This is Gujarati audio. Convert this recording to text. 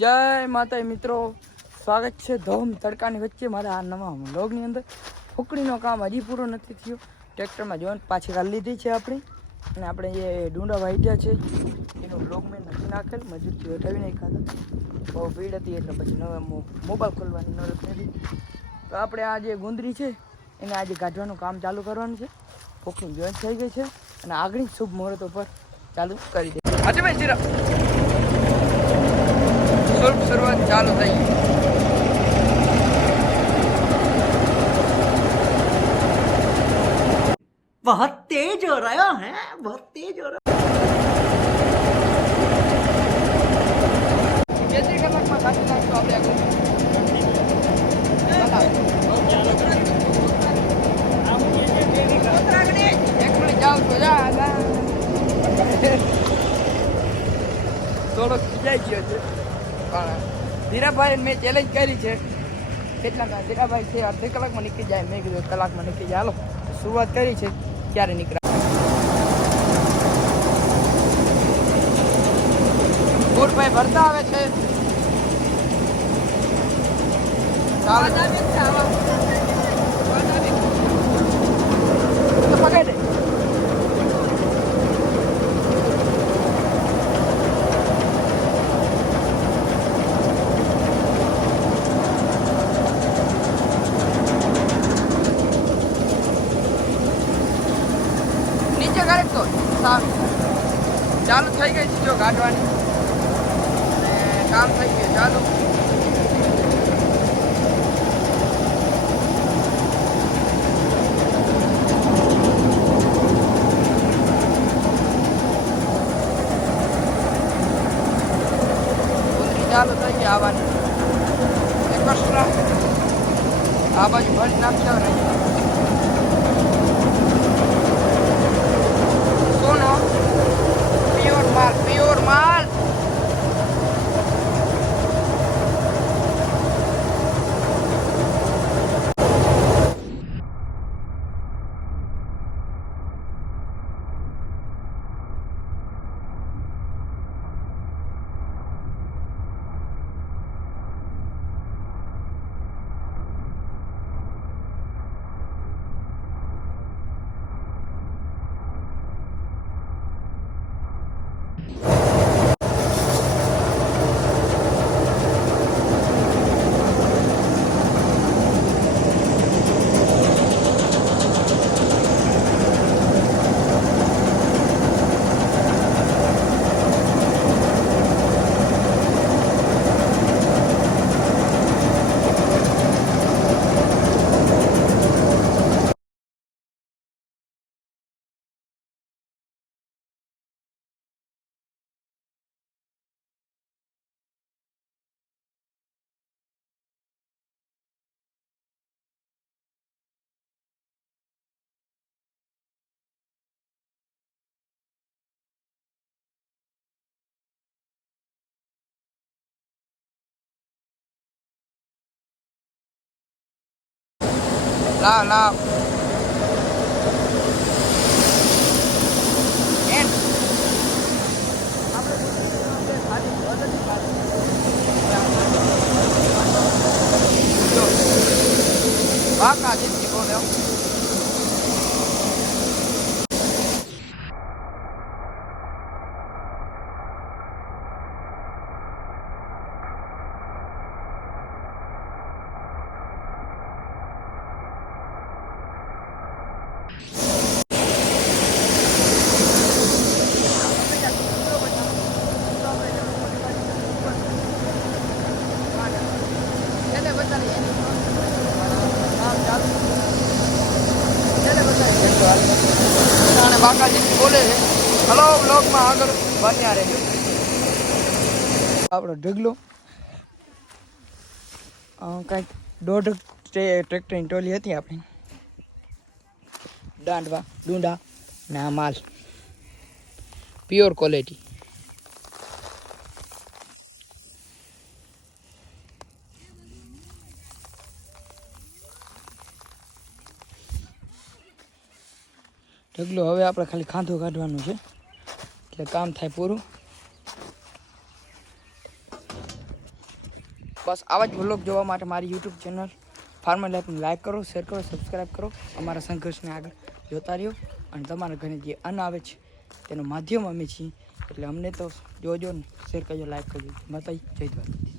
જય માતા મિત્રો. સ્વાગત છે ધોમ તડકાની વચ્ચે મારા આ નવા વ્લોગની અંદર. ફૂકડીનો કામ હજી પૂરો નથી થયો. ટ્રેક્ટરમાં જોઈને પાછી કાઢી લીધી છે આપણી. અને આપણે જે ડુંડા વાઈટ્યા છે, એનો બ્લોગ મેં નથી નાખેલ. મજૂરથી હટાવી નહીં ખાતા બહુ ભીડ હતી એટલે પછી નવે મોબાઈલ ખોલવાની નરત નથી તો આપણે આ જે ગુંદરી છે, એને આજે કાઢવાનું કામ ચાલુ કરવાનું છે. ફૂકણી જોઈન્ટ થઈ ગઈ છે. અને આગળની શુભ મુહૂર્ત ઉપર ચાલુ કરી દે આજે ભાઈ ચાલુ થઈ ગઈ बहुत तेज हो रहा है बहुत तेज हो रहा બે ત્રણ કલાકમાં કાઢી નાખશું આપણે આગળ એક મિનિટ જાઉં છું જા જા. થોડોક ખીજાઈ ગયો છે પણ ધીરાભાઈ મેં ચેલેન્જ કરી છે. કેટલા ધીરાભાઈ છે, અડધી કલાકમાં નીકળી જાય. મેં કીધું, કલાકમાં નીકળી જાય. હાલો, શરૂઆત કરી છે, ક્યારે નીકળ્યા ગુડભાઈ ભરતા આવે છે ચાલો તો પકડ દે નીચે કરે તો સારું. ચાલુ થઈ ગઈ છે જો કાઢવાની અને કામ થઈ ગયું ચાલુ. ચાલુ થઈ ગઈ આવવાની. એક વર્ષ આ બાજુ ભરી નાખશે હવે નહીં સોનો પ્યોર માલ પ્યોર માલ લાવ લાવ. એમ. જો. પાકા જિંદગી બોલે હો. એને બતાડી કામ ચાલુ એને બતાડી અને બાકાજી બોલે છે. હલો બ્લોગમાં આગળ બન્યા રહેજો. આપણો ઢગલો. કાંઈક દોઢ ટ્રે- ટ્રેક્ટરની ટોલી હતી આપણી. દાંડવા, ડુંડા ને માલ. પ્યોર ક્વોલિટી ઢગલો હવે આપણે ખાલી ખાંધો કાઢવાનું છે. એટલે કામ થાય પૂરું. બસ આવા જ વ્લોગ જોવા માટે મારી યુટ્યુબ ચેનલ ફાર્મર લાઈફને લાઈક કરો શેર કરો સબસ્ક્રાઈબ કરો. અમારા સંઘર્ષને આગળ જોતા રહ્યો. અને તમારા ઘરે જે અન્ન આવે છે, તેનું માધ્યમ અમે છીએ. એટલે અમને તો જોજો શેર કરજો લાઈક કરજો. માતાજી જય દ્વારકા